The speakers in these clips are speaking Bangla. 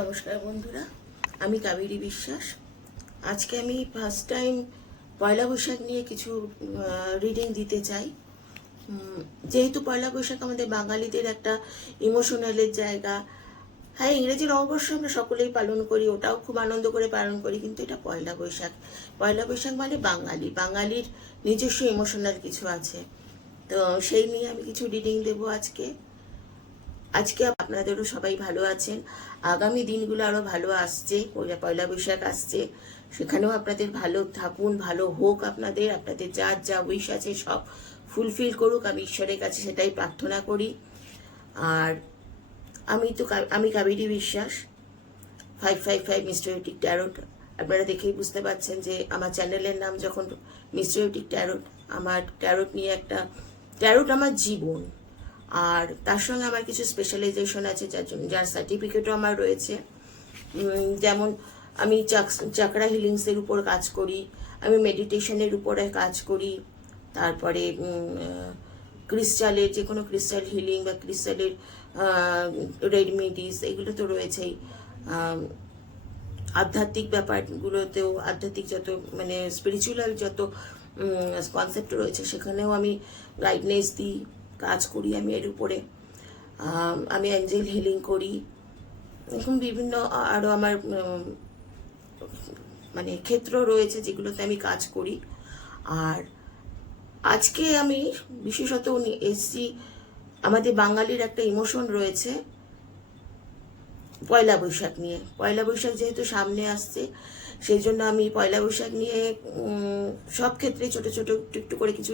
নমস্কার বন্ধুরা, আমি কাবেরী বিশ্বাস। আজকে আমি ফার্স্ট টাইম পয়লা বৈশাখ নিয়ে কিছু রিডিং দিতে চাই। যেহেতু পয়লা বৈশাখ আমাদের বাঙালিদের একটা ইমোশনালের জায়গা। হ্যাঁ, ইংরেজি নববর্ষ আমরা সকলেই পালন করি, ওটাও খুব আনন্দ করে পালন করি, কিন্তু এটা পয়লা বৈশাখ। পয়লা বৈশাখ মানে বাঙালির নিজস্ব ইমোশনাল কিছু আছে। তো সেই নিয়ে আমি কিছু রিডিং দেবো আজকে। আপনাদেরও সবাই ভালো আছেন। আগামী দিনগুলো আরো ভালো আসছে, পয়লা বৈশাখ আসছে, সেখানেও আপনাদের ভালো থাকুন, ভালো হোক। আপনাদের যার যা উইশ আছে সব ফুলফিল করুক, আমি ঈশ্বরের কাছে সেটাই প্রার্থনা করি। আর আমি কাবেরী বিশ্বাস, 555 মিস্টেরিটিক ট্যারোট। আপনারা দেখেই বুঝতে পারছেন যে আমার চ্যানেলের নাম যখন মিস্টেরিটিক ট্যারোট, আমার ট্যারোট নিয়ে একটা ট্যারোট আমার জীবন। আর তার সঙ্গে আমার কিছু স্পেশালাইজেশন আছে, যার সার্টিফিকেটও আমার রয়েছে। যেমন আমি চাকরা হিলিংসের উপর কাজ করি, আমি মেডিটেশনের উপরে কাজ করি, তারপরে ক্রিস্টালের যে কোনো ক্রিস্টাল হিলিং বা ক্রিস্টালের রেডমেডিস এগুলো তো রয়েছেই। আধ্যাত্মিক ব্যাপারগুলোতেও, আধ্যাত্মিক যত মানে স্পিরিচুয়াল যত কনসেপ্ট রয়েছে সেখানেও আমি গাইডনেস দিই, কাজ করি আমি এর উপরে। আমি অ্যাঞ্জেল হিলিং করি, এরকম বিভিন্ন আরও আমার মানে ক্ষেত্র রয়েছে যেগুলোতে আমি কাজ করি। আর আজকে আমি বিশেষত এসছি, আমাদের বাঙালির একটা ইমোশন রয়েছে পয়লা বৈশাখ নিয়ে। পয়লা বৈশাখ যেহেতু সামনে আসছে, সেই জন্য আমি পয়লা বৈশাখ নিয়ে সব ক্ষেত্রে ছোট ছোট একটু করে কিছু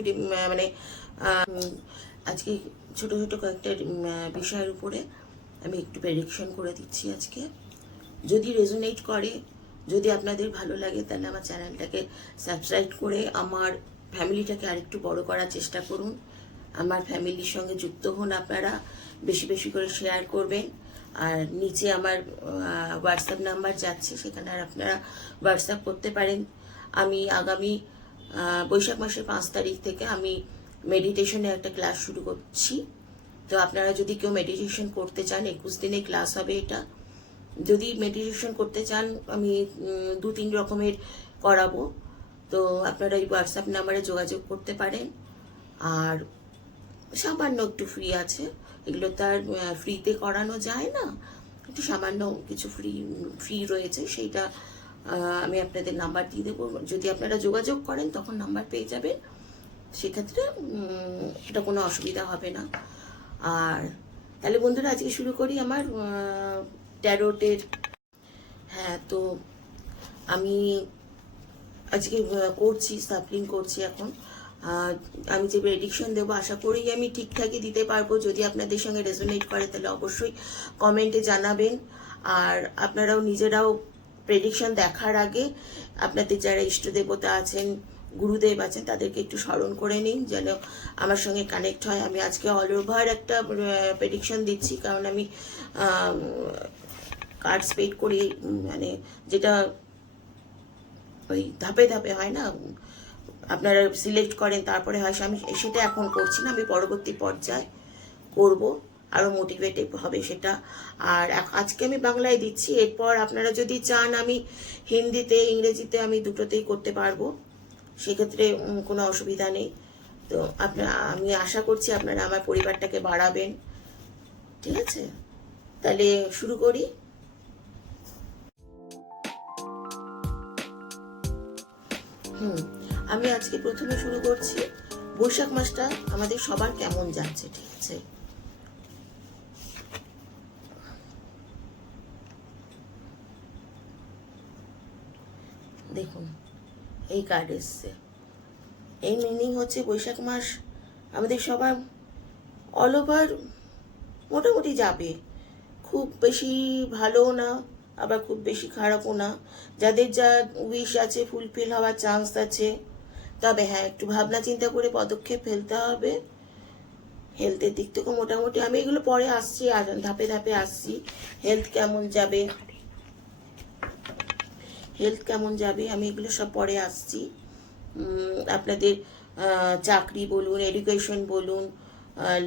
মানে আজকে ছোট ছোট কয়েকটা বিষয়ের উপরে আমি একটু প্রেডিকশন করে দিচ্ছি আজকে। যদি রেজোনেট করে, যদি আপনাদের ভালো লাগে, তাহলে আমার চ্যানেলটাকে সাবস্ক্রাইব করে আমার ফ্যামিলিটাকে আরেকটু বড় করার চেষ্টা করুন। আমার ফ্যামিলির সঙ্গে যুক্ত হন আপনারা, বেশি বেশি করে শেয়ার করবেন। আর নিচে আমার হোয়াটসঅ্যাপ নাম্বার যাচ্ছে, সেখানে আর আপনারা হোয়াটসঅ্যাপ করতে পারেন। আমি আগামী বৈশাখ মাসের 5 তারিখ থেকে আমি মেডিটেশনে একটা ক্লাস শুরু করছি। তো আপনারা যদি কেউ মেডিটেশন করতে চান, 21 দিনের ক্লাস হবে এটা। যদি মেডিটেশন করতে চান, আমি 2-3 রকমের করাবো। তো আপনারা এই হোয়াটসঅ্যাপ নাম্বারে যোগাযোগ করতে পারেন। আর সামান্য একটু ফ্রি আছে, এগুলো তার ফ্রিতে করানো যায় না, একটু সামান্য কিছু ফ্রি রয়েছে, সেইটা আমি আপনাদের নাম্বার দিয়ে দেবো। যদি আপনারা যোগাযোগ করেন তখন নাম্বার পেয়ে যাবেন, সেক্ষেত্রে এটা কোনো অসুবিধা হবে না। আর তাহলে বন্ধুরা আজকে শুরু করি আমার ট্যারোটের। হ্যাঁ, তো আমি আজকে করছি, সাপলিং করছি এখন। আমি যে প্রেডিকশন দেবো আশা করি আমি ঠিকঠাকই দিতে পারবো। যদি আপনাদের সঙ্গে রেজোনেট করে তাহলে অবশ্যই কমেন্টে জানাবেন। আর আপনারাও নিজেরাও প্রেডিকশন দেখার আগে আপনাদের যারা ইষ্ট দেবতা আছেন, গুরুদেব আছেন, তাদেরকে একটু স্মরণ করে নিন যেন আমার সঙ্গে কানেক্ট হয়। আমি আজকে অল ওভার একটা প্রেডিকশন দিচ্ছি, কারণ আমি কার্ড স্পেড করি, মানে যেটা ওই ধাপে ধাপে হয় না, আপনারা সিলেক্ট করেন তারপরে হয়, আমি সেটা এখন করছি না, আমি পরবর্তী পর্যায়ে করব, আরও মোটিভেটিভ হবে সেটা। আর আজকে আমি বাংলায় দিচ্ছি, এরপর আপনারা যদি চান আমি হিন্দিতে ইংরেজিতে আমি দুটোতেই করতে পারবো, সেক্ষেত্রে কোনো অসুবিধা নেই। তো আমি আশা করছি আপনারা আমার পরিবারটাকে বাড়াবেন। ঠিক আছে, তাহলে শুরু করি। আমি আজকে প্রথমে শুরু করছি বৈশাখ মাসটা আমাদের সবার কেমন যাচ্ছে। ঠিক আছে, দেখুন এই কার্ড এসছে। এই মিনিং হচ্ছে বৈশাখ মাস আমাদের সবার অল ওভার মোটামুটি যাবে, খুব বেশি ভালো না, আবার খুব বেশি খারাপও না। যাদের যা উইশ আছে ফুলফিল হওয়ার চান্স আছে, তবে হ্যাঁ একটু ভাবনা চিন্তা করে পদক্ষেপ ফেলতে হবে। হেলথের দিক থেকে মোটামুটি, আমি এগুলো পরে আসছি, আর ধাপে ধাপে আসছি। হেলথ কেমন যাবে আমি এগুলো সব পরে আসছি। আপনাদের চাকরি বলুন, এডুকেশন বলুন,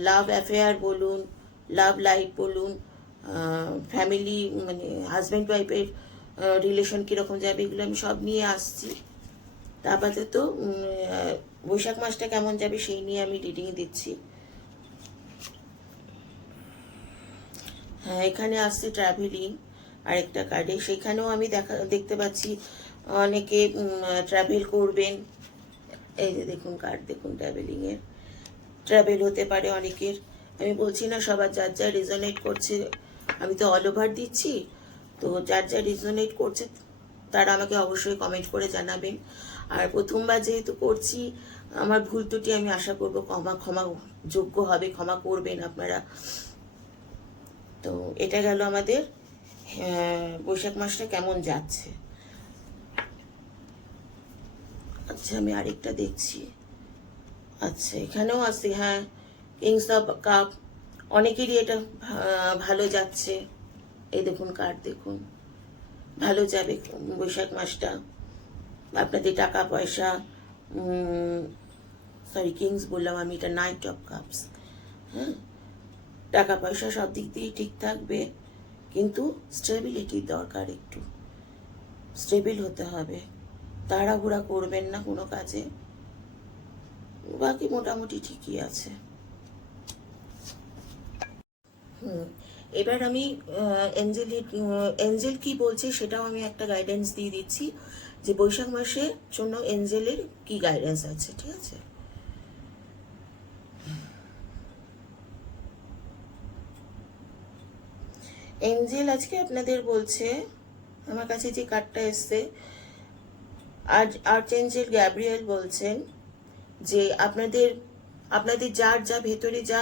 লাভ অ্যাফেয়ার বলুন, লাভ লাইফ বলুন, ফ্যামিলি মানে হাজব্যান্ড ওয়াইফের রিলেশন কীরকম যাবে এগুলো আমি সব নিয়ে আসছি। তা আপাতত বৈশাখ মাসটা কেমন যাবে সেই নিয়ে আমি রিডিং দিচ্ছি। হ্যাঁ, এখানে আসছে ট্রাভেলিং আরেকটা কার্ডে, সেখানেও আমি দেখতে পাচ্ছি অনেকে ট্রাভেল করবেন। এই যে দেখুন কার্ড দেখুন ট্রাভেলিংয়ের, ট্রাভেল হতে পারে অনেকের। আমি বলছি না সবার যার যা রেজোনেট করছে, আমি তো অল ওভার দিচ্ছি, তো যার যা রেজোনেট করছে তারা আমাকে অবশ্যই কমেন্ট করে জানাবেন। আর প্রথমবার যেহেতু করছি আমার ভুল ত্রুটি আমি আশা করব ক্ষমা যোগ্য হবে, ক্ষমা করবেন আপনারা। তো এটা গেল আমাদের বৈশাখ মাসটা কেমন যাচ্ছে। আচ্ছা আমি আরেকটা দেখছি। আচ্ছা এখানেও আছে, হ্যাঁ কিংস অফ কাপ, অনেকেরই এটা ভালো যাচ্ছে। এই দেখুন কার্ড দেখুন, ভালো যাবে বৈশাখ মাসটা। আপনাদের টাকা পয়সা, সরি কিংস বললাম আমি, এটা নাইট অফ কাপস। হ্যাঁ, টাকা পয়সা সব দিক দিয়ে ঠিক থাকবে, কিন্তু স্টেবিলিটির দরকার, একটু স্টেবিল হতে হবে, তাড়াহুড়া করবেন না কোনো কাজে। বাকি মোটামুটি ঠিকই আছে। এবার আমি এঞ্জেল কি বলছে সেটাও আমি একটা গাইডেন্স দিয়ে দিচ্ছি, যে বৈশাখ মাসের জন্য এঞ্জেলের কি গাইডেন্স আছে, ঠিক আছে। এঞ্জেল আজকে আপনাদের বলছে, আমার কাছে যে কার্ডটা এসছে, আর্চএঞ্জেল গ্যাব্রিয়েল বলছেন যে আপনাদের যার যা ভেতরে যা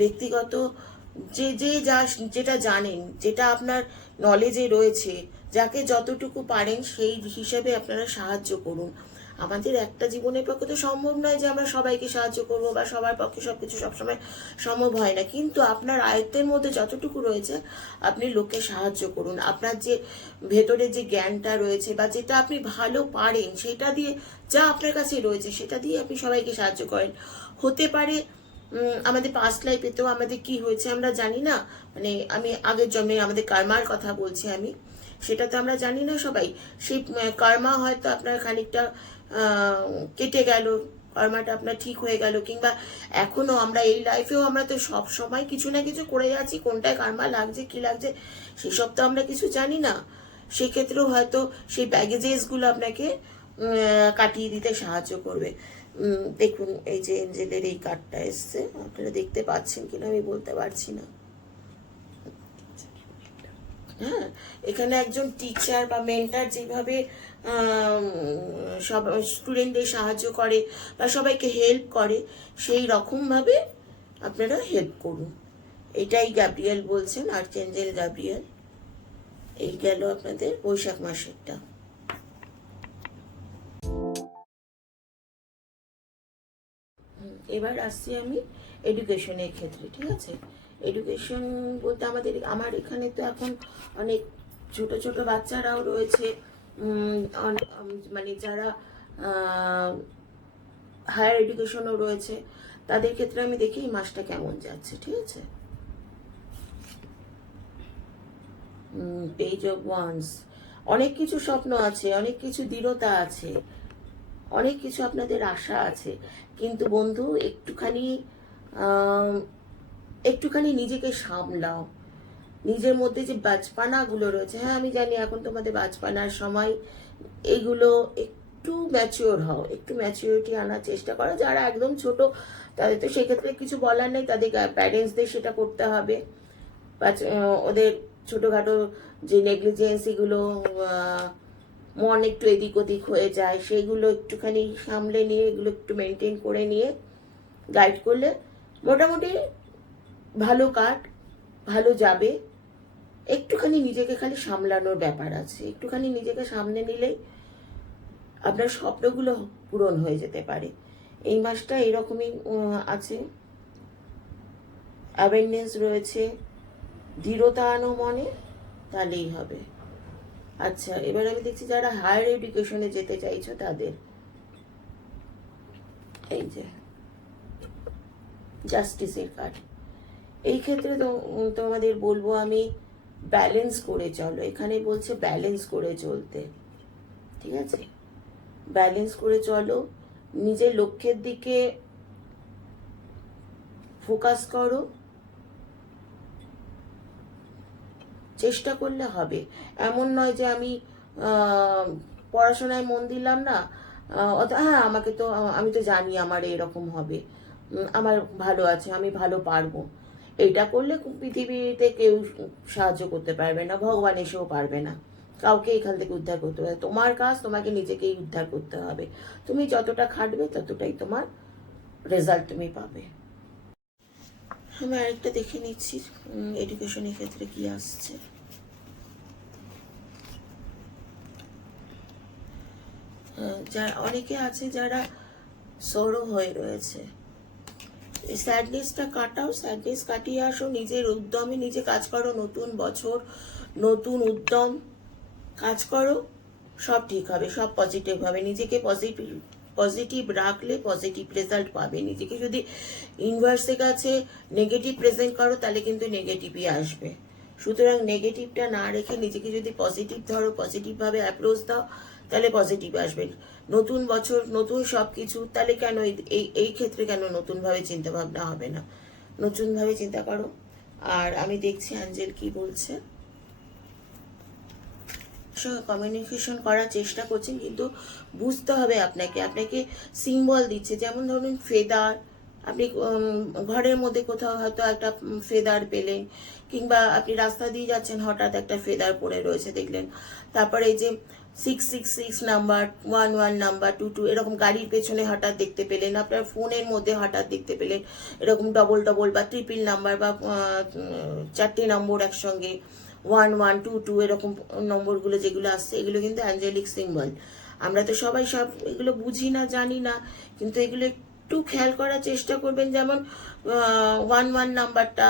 ব্যক্তিগত যেটা জানেন, যেটা আপনার নলেজে রয়েছে, যাকে যতটুকু পারেন সেই হিসাবে আপনারা সাহায্য করুন। আমাদের একটা জীবনের পক্ষে তো সম্ভব নয় যে আমরা সবাইকে সাহায্য করব, বা সবার পক্ষে সবকিছু সবসময় সম্ভব হয় না, কিন্তু আপনার আয়ত্তের মধ্যে যতটুকু রয়েছে আপনি লোককে সাহায্য করুন। আপনার যে ভেতরে যে জ্ঞানটা রয়েছে বা যেটা আপনি ভালো পারেন, সেটা দিয়ে, যা আপনার কাছে রয়েছে সেটা দিয়ে আপনি সবাইকে সাহায্য করেন। হতে পারে আমাদের পাস্ট লাইফেতেও আমাদের কি হয়েছে আমরা জানি না, মানে আমি আগের জন্মে আমাদের কর্মার কথা বলছি আমি, সেটা তো আমরা জানি না সবাই। সেই কর্মা হয়তো আপনার খানিকটা কেটে গেল, কর্মাটা আপনার ঠিক হয়ে গেল, কিংবা এখনো আমরা এই লাইফেও আমরা তো সব সময় কিছু না কিছু করে যাচ্ছি, কোনটায় কর্মা লাগছে কি লাগছে সেসব তো আমরা কিছু জানি না। সেক্ষেত্রেও হয়তো সেই ব্যাগেজেসগুলো আপনাকে কাটিয়ে দিতে সাহায্য করবে। দেখুন এই যে এঞ্জেলের এই কার্ডটা এসছে, আপনারা দেখতে পাচ্ছেন কিনা আমি বলতে পারছি না। হ্যাঁ, এখানে একজন টিচার বা মেন্টার যেভাবে সব স্টুডেন্টদের সাহায্য করে বা সবাইকে হেল্প করে, সেই রকমভাবে আপনারা হেল্প করুন, এটাই গ্যাব্রিয়েল বলছেন, আর্চএঞ্জেল গ্যাব্রিয়েল। এই গেল আপনাদের বৈশাখ মাসেরটা। এবার আসছি আমি এডুকেশনের ক্ষেত্রে, ঠিক আছে। এডুকেশন বলতে আমার এখানে তো এখন অনেক ছোট ছোট বাচ্চারাও রয়েছে, মানে যারা হায়ার এডুকেশনও রয়েছে, তাদের ক্ষেত্রে আমি দেখি এই মাসটা কেমন যাচ্ছে, ঠিক আছে। পেজ অফ ওয়ান্স, অনেক কিছু স্বপ্ন আছে, অনেক কিছু দৃঢ়তা আছে, অনেক কিছু আপনাদের আশা আছে, কিন্তু বন্ধু একটুখানি নিজেকে সামলাও। নিজের মধ্যে যে বাজপানাগুলো রয়েছে, হ্যাঁ আমি জানি এখন তোমাদের বাজপানার সময়, এইগুলো একটু ম্যাচিওর হও, একটু ম্যাচিওরিটি আনার চেষ্টা করো। যারা একদম ছোট তাদের তো সেক্ষেত্রে কিছু বলার নেই, তাদের প্যারেন্টসদের সেটা করতে হবে, বা ওদের ছোটোখাটো যে নেগলিজেন্সিগুলো, মন একটু এদিক ওদিক হয়ে যায়, সেইগুলো একটুখানি সামলে নিয়ে, এগুলো একটু মেনটেন করে নিয়ে গাইড করলে মোটামুটি ভালো ভালো যাবে। একটুখানি নিজেকে খালি সামলানোর ব্যাপার আছে, একটুখানি নিজেকে সামনে নিলেই আপনার স্বপ্নগুলো পূরণ হয়ে যেতে পারে। এই মাসটা এইরকমই আছে, অ্যাওয়ারনেস রয়েছে, দৃঢ়তা আনো মনে, তাহলেই হবে। আচ্ছা এবার আমি দেখছি যারা হায়ার এডুকেশনে যেতে চাইছো তাদের, এই যে জাস্টিসের কার্ড, এই ক্ষেত্রে তো তোমাদের বলবো আমি, ব্যালেন্স করে চলো। এখানে বলছে ব্যালেন্স করে চলতে, ঠিক আছে? ব্যালেন্স করে চলো, নিজের লক্ষ্যের দিকে ফোকাস করো, চেষ্টা করলে হবে। এমন নয় যে আমি পড়াশোনায় মন দিলাম না, হ্যাঁ আমাকে তো, আমি তো জানি আমার এরকম হবে, আমার ভালো আছে, আমি ভালো পারবো। এটা করলে পৃথিবীতে কেউ সাহায্য করতে পারবে না, ভগবান এসেও পারবে না কাউকে এখান থেকে উদ্ধার করতে হবে। তোমার কাজ, তোমাকে নিজেকেই উদ্ধার করতে হবে। তুমি যতটা খাটবে ততটাই তোমার রেজাল্ট তুমি পাবে। আমি আরেকটা দেখে নিচ্ছি এডুকেশনের ক্ষেত্রে কি আসছে। যারা অনেকে আছে যারা সরো হয়ে রয়েছে, এই স্যাডনেসটা কাটাও, স্যাডনেস কাটিয়ে আসো, নিজের উদ্যমে নিজে কাজ করো। নতুন বছর, নতুন উদ্যম, কাজ করো, সব ঠিক হবে, সব পজিটিভ হবে। নিজেকে পজিটিভ রাখলে পজিটিভ রেজাল্ট পাবে। নিজেকে যদি ইউনিভার্সের কাছে নেগেটিভ প্রেজেন্ট করো তাহলে কিন্তু নেগেটিভই আসবে। সুতরাং নেগেটিভটা না রেখে নিজেকে যদি পজিটিভ ধরো, পজিটিভভাবে অ্যাপ্রোচ দাও, তাহলে পজিটিভ আসবে। নতুন বছর, নতুন সব কিছু, তাহলে কেন এই ক্ষেত্রে কেন নতুনভাবে চিন্তা ভাবনা হবে না? নতুনভাবে চিন্তা করো। আর আমি দেখছি অ্যাঞ্জেল কি বলছে। সঙ্গে কমিউনিকেশন করার চেষ্টা করছেন, কিন্তু বুঝতে হবে আপনাকে, আপনাকে সিম্বল দিচ্ছে। যেমন ধরুন ফেদার, আপনি ঘরের মধ্যে কোথাও হয়তো একটা ফেদার পেলেন, কিংবা আপনি রাস্তা দিয়ে যাচ্ছেন, হঠাৎ একটা ফেদার পড়ে রয়েছে দেখলেন। তারপরে এই যে 666 নাম্বার, 11 নাম্বার, 22 এরকম গাড়ির পেছনে হঠাৎ দেখতে পেলেন, আপনার ফোনের মধ্যে হঠাৎ দেখতে পেলেন এরকম ডবল ডবল বা ট্রিপল নাম্বার, বা 4টে নম্বর একসঙ্গে 1122 এরকম নম্বরগুলো যেগুলো আসছে, এগুলো কিন্তু অ্যাঞ্জেলিক সিম্বল। আমরা তো সবাই সব এগুলো বুঝি না, জানি না, কিন্তু এগুলো একটু খেয়াল করার চেষ্টা করবেন। যেমন 11 নাম্বারটা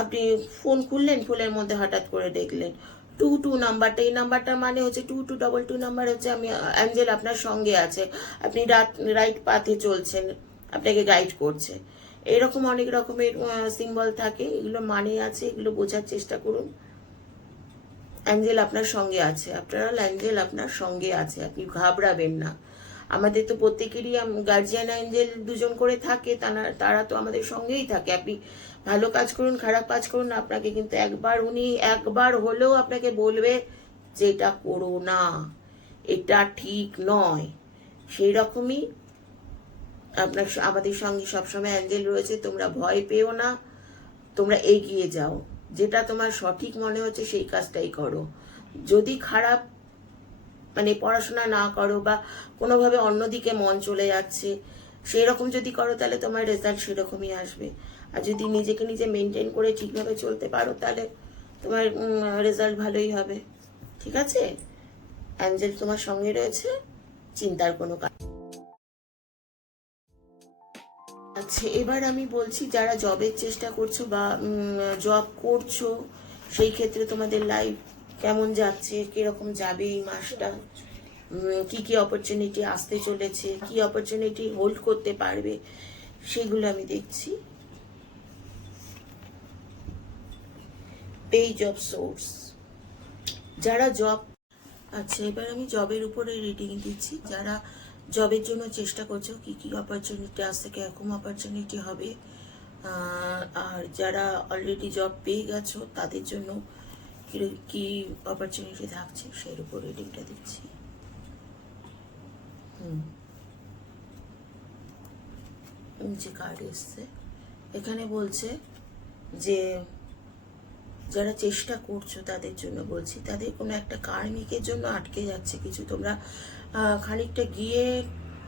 আপনি ফোন খুললেন, ফোনের মধ্যে হঠাৎ করে দেখলেন 22 নাম্বারটা, এই নাম্বারটার মানে হচ্ছে 2222 নাম্বার হচ্ছে আমি অ্যাঞ্জেল আপনার সঙ্গে আছে, আপনি রাইট পাথে চলছেন, আপনাকে গাইড করছে। এরকম অনেক রকমের সিম্বল থাকে, এগুলো মানে আছে, এগুলো বোঝার চেষ্টা করুন। অ্যাঞ্জেল আপনার সঙ্গে আছে, আপনার অ্যাঞ্জেল আপনার সঙ্গে আছে, আপনি ঘাবড়াবেন না। আমাদের তো প্রত্যেকেরই গার্জিয়ান অ্যাঞ্জেল দুজন করে থাকে, তারা তো আমাদের সঙ্গেই থাকে। আপনি ভালো কাজ করুন, খারাপ কাজ করুন, আপনাকে কিন্তু উনি একবার হলেও আপনাকে বলবে যে এটা করো না, এটা ঠিক নয়। সেই রকমই আমাদের সঙ্গে সবসময় অ্যাঞ্জেল রয়েছে। তোমরা ভয় পেও না, তোমরা এগিয়ে যাও, যেটা তোমার সঠিক মনে হচ্ছে সেই কাজটাই করো। যদি খারাপ মানে পড়াশোনা না করো, বা কোনোভাবে অন্যদিকে মন চলে যাচ্ছে, সেই রকম যদি করো, তাহলে তোমার রেজাল্ট সেরকমই আসবে। আর যদি নিজেকে নিজে মেনটেন করে ঠিকভাবে চলতে পারো, তাহলে তোমার রেজাল্ট ভালোই হবে। ঠিক আছে? অ্যাঞ্জেল তোমার সঙ্গে রয়েছে, চিন্তার কোনো কারণ। আচ্ছা, এবার আমি বলছি যারা জবের চেষ্টা করছো বা জব করছো, সেই ক্ষেত্রে তোমাদের লাইফ কেমন যাচ্ছে, কিরকম যাবে এই মাসটা, কি কি অপরচুনিটি আসতে চলেছে, কি অপরচুনিটি হোল্ড করতে পারবে, সেগুলো আমি দেখছি। পেজ অফ সোর্স, যারা জব, আচ্ছা এবার আমি জবের উপরে রিডিং দিচ্ছি। যারা জবের জন্য চেষ্টা করছো, কি কি অপরচুনিটি আসছে, কিরকম অপরচুনিটি হবে, আর যারা অলরেডি জব পেয়ে গেছো তাদের জন্য কি অপরচুনিটি থাকছে, সেই উপর রিডিংটা দিচ্ছি। যে কার্ড এসছে এখানে বলছে যে যারা চেষ্টা করছো তাদের জন্য বলছি, তাদের কোনো একটা কার্মিকের জন্য আটকে যাচ্ছে কিছু। তোমরা খানিকটা গিয়ে,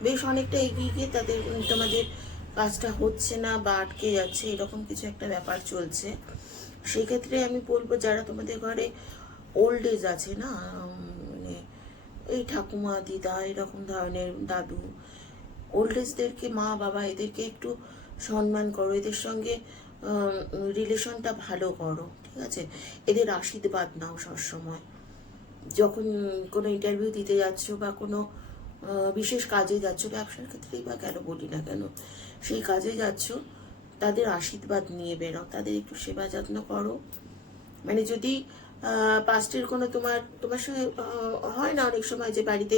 বেশ অনেকটা এগিয়ে গিয়ে তোমাদের কাজটা হচ্ছে না বা আটকে যাচ্ছে, এরকম কিছু একটা ব্যাপার চলছে। সেক্ষেত্রে আমি বলবো যারা তোমাদের ঘরে ওল্ড এজ আছে না, মানে এই ঠাকুমা, দিদা, এরকম ধরনের দাদু, ওল্ড এজদেরকে, মা বাবা, এদেরকে একটু সম্মান করো, এদের সঙ্গে রিলেশনটা ভালো করো, ঠিক আছে? এদের আশীর্বাদ নাও সবসময়। যখন কোনো ইন্টারভিউ দিতে যাচ্ছ বা কোনো বিশেষ কাজে যাচ্ছ, ব্যবসার ক্ষেত্রেই বা কেন বলি না কেন, সেই কাজে যাচ্ছ, তাদের আশীর্বাদ নিয়ে বেরো, তাদের একটু সেবা যত্ন করো। মানে যদি পাস্টের কোনো তোমার সঙ্গে হয় না অনেক সময় যে বাড়িতে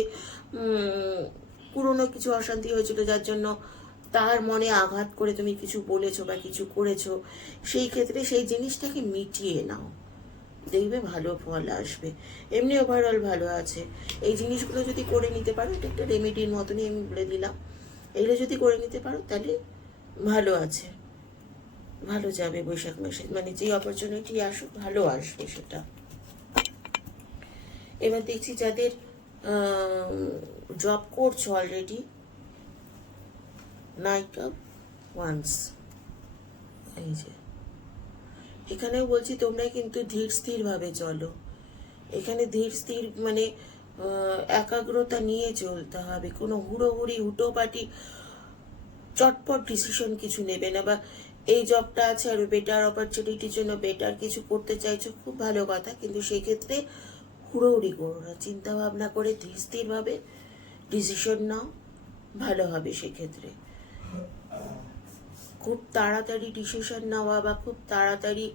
পুরনো কিছু অশান্তি হয়েছিল, যার জন্য তার মনে আঘাত করে তুমি কিছু বলেছো বা কিছু করেছো, সেই ক্ষেত্রে সেই জিনিসটাকে মিটিয়ে নাও, দেখবে ভালো ফল আসবে। এমনি ওভারঅল ভালো আছে। এই জিনিসগুলো যদি করে নিতে পারো, এটা একটা রেমেডির মতনই আমি বলে দিলাম, এগুলো যদি করে নিতে পারো তাহলে ভালো আছে, ভালো যাবে বৈশাখ মাসে, মানে যে অপরচুনিটি আসুক ভালো আসবে সেটা। এবার দেখছি যাদের জব করছো অলরেডি, নাইট অফ ওয়ান্স, এই যে এখানেও বলছি তোমরা কিন্তু ধীর স্থির ভাবে চলো। এখানে ধীর স্থির মানে একাগ্রতা নিয়ে চলতে হবে, কোনো হুড়োহুড়ি হুটোপাটি চটপট ডিসিশন কিছু নেবে না। বা এই জবটা আছে আর বেটার অপরচুনিটির জন্য বেটার কিছু করতে চাইছো, খুব ভালো কথা, কিন্তু সেই ক্ষেত্রে হুড়োহুড়ি করো না, চিন্তা ভাবনা করে ধীর স্থির ভাবে ডিসিশন নাও, ভালো হবে সেক্ষেত্রে। খুব তাড়াতাড়ি ডিসিশন নেওয়া বা খুব তাড়াতাড়ি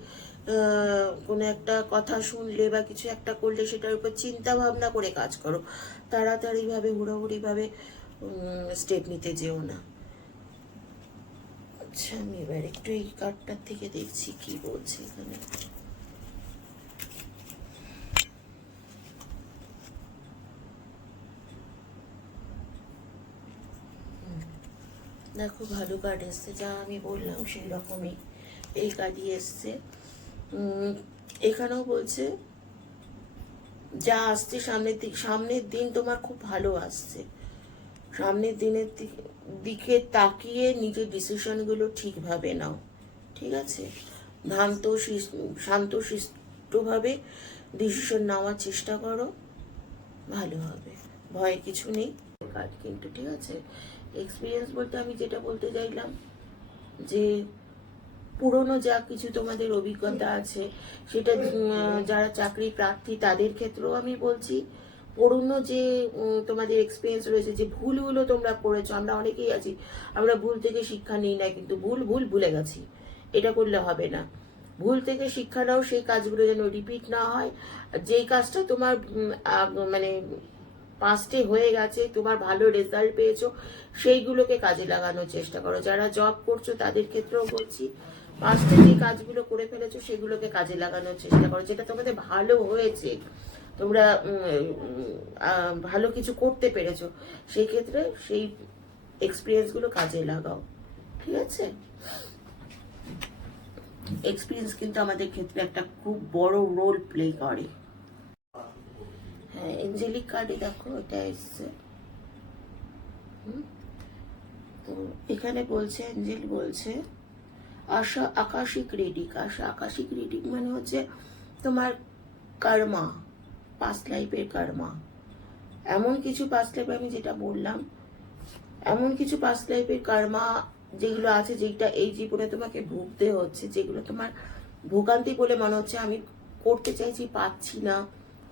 কোনো একটা কথা শুনলে বা কিছু একটা করলে সেটার উপর চিন্তা ভাবনা করে কাজ করো, তাড়াতাড়িভাবে হুড়োহুড়িভাবে স্টেপ নিতে যেও না। আচ্ছা, আমি এবার একটু এই কার্ডটার থেকে দেখছি কি বলছে এখানে। দেখো ভালো কার্ড এসছে, যা আমি বললাম সেই রকমই এই কার্ডই এসছে। এখানেও বলছে যা আসছে সামনের দিন তোমার খুব ভালো আসছে, সামনের দিনের দিকে তাকিয়ে নিজের ডিসিশনগুলো ঠিকভাবে নাও, ঠিক আছে? শান্ত শিষ্টভাবে ডিসিশন নেওয়ার চেষ্টা করো, ভালো হবে, ভয়ের কিছু নেই। কাজ কিন্তু ঠিক আছে। এক্সপিরিয়েন্স বলতে আমি যেটা বলতে চাইলাম যে পুরনো যা কিছু তোমাদের অভিজ্ঞতা আছে সেটা যারা চাকরি প্রার্থী তাদের ক্ষেত্রেও আমি বলছি, পুরনো যে তোমাদের এক্সপিরিয়েন্স রয়েছে, যে ভুলগুলো তোমরা করেছো, আমরা অনেকেই আছি আমরা ভুল থেকে শিক্ষা নিই না, কিন্তু ভুলে গেছি, এটা করলে হবে না। ভুল থেকে শিক্ষা নাও, সেই কাজগুলো যেন রিপিট না হয়। যেই কাজটা তোমার মানে পাস্টে হয়ে গেছে, তোমার ভালো রেজাল্ট পেয়েছো, সেইগুলোকে কাজে লাগানোর চেষ্টা করো। যারা জব করছো তাদের ক্ষেত্রেও বলছি, পাস্টে যে কাজগুলো করে ফেলেছো সেগুলোকে কাজে লাগানোর চেষ্টা করো, যেটা তোমাদের ভালো হয়েছে, তোমরা ভালো কিছু করতে পেরেছো, সেই ক্ষেত্রে সেই এক্সপিরিয়েন্সগুলো কাজে লাগাও, ঠিক আছে? এক্সপিরিয়েন্স কিন্তু আমাদের ক্ষেত্রে একটা খুব বড় রোল প্লে করে। হ্যাঁ, এঞ্জেলিক কার্ডে দেখো এটা এসছে। তো এখানে বলছে, এঞ্জেল বলছে আকাশিক রিডিং মানে হচ্ছে তোমার কর্মা, পাস্ট লাইফের কর্মা, এমন কিছু পাস্ট লাইফে, আমি যেটা বললাম, এমন কিছু পাস্ট লাইফের কর্মা যেগুলো আছে, যেটা এই জীবনে তোমাকে ভুগতে হচ্ছে, যেগুলো তোমার ভোগান্তি বলে মনে হচ্ছে আমি করতে চাইছি পাচ্ছি না,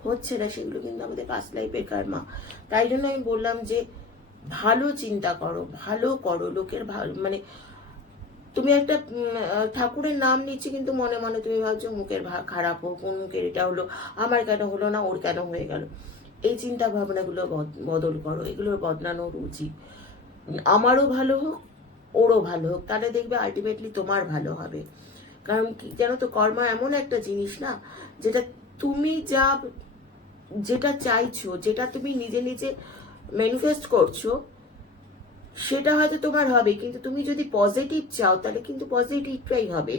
হচ্ছে না, সেগুলো কিন্তু আমাদের পাস্ট লাইফের কর্মা। তাই জন্য আমি বললাম যে ভালো চিন্তা করো, ভালো করো, লোকের ভালো মানে তুমি একটা ঠাকুরের নাম নিচ্ছি কিন্তু মনে মনে তুমি ভাবছো মুখের খারাপ হোক, কোন মুখের এটা হলো, আমার কেন হলো না, ওর কেন হয়ে গেল, এই চিন্তা ভাবনাগুলো বদল করো, এগুলো বদলানো উচিত। আমারও ভালো হোক, ওরও ভালো হোক, তাহলে দেখবে আলটিমেটলি তোমার ভালো হবে। কারণ কি জানো তো, কর্ম এমন একটা জিনিস না, যেটা তুমি যেটা চাইছো, যেটা তুমি নিজে নিজে ম্যানিফেস্ট করছো, সেটা হয়তো তোমার হবে, কিন্তু তুমি যদি পজিটিভ চাও তাহলে কিন্তু পজিটিভটাই হবে।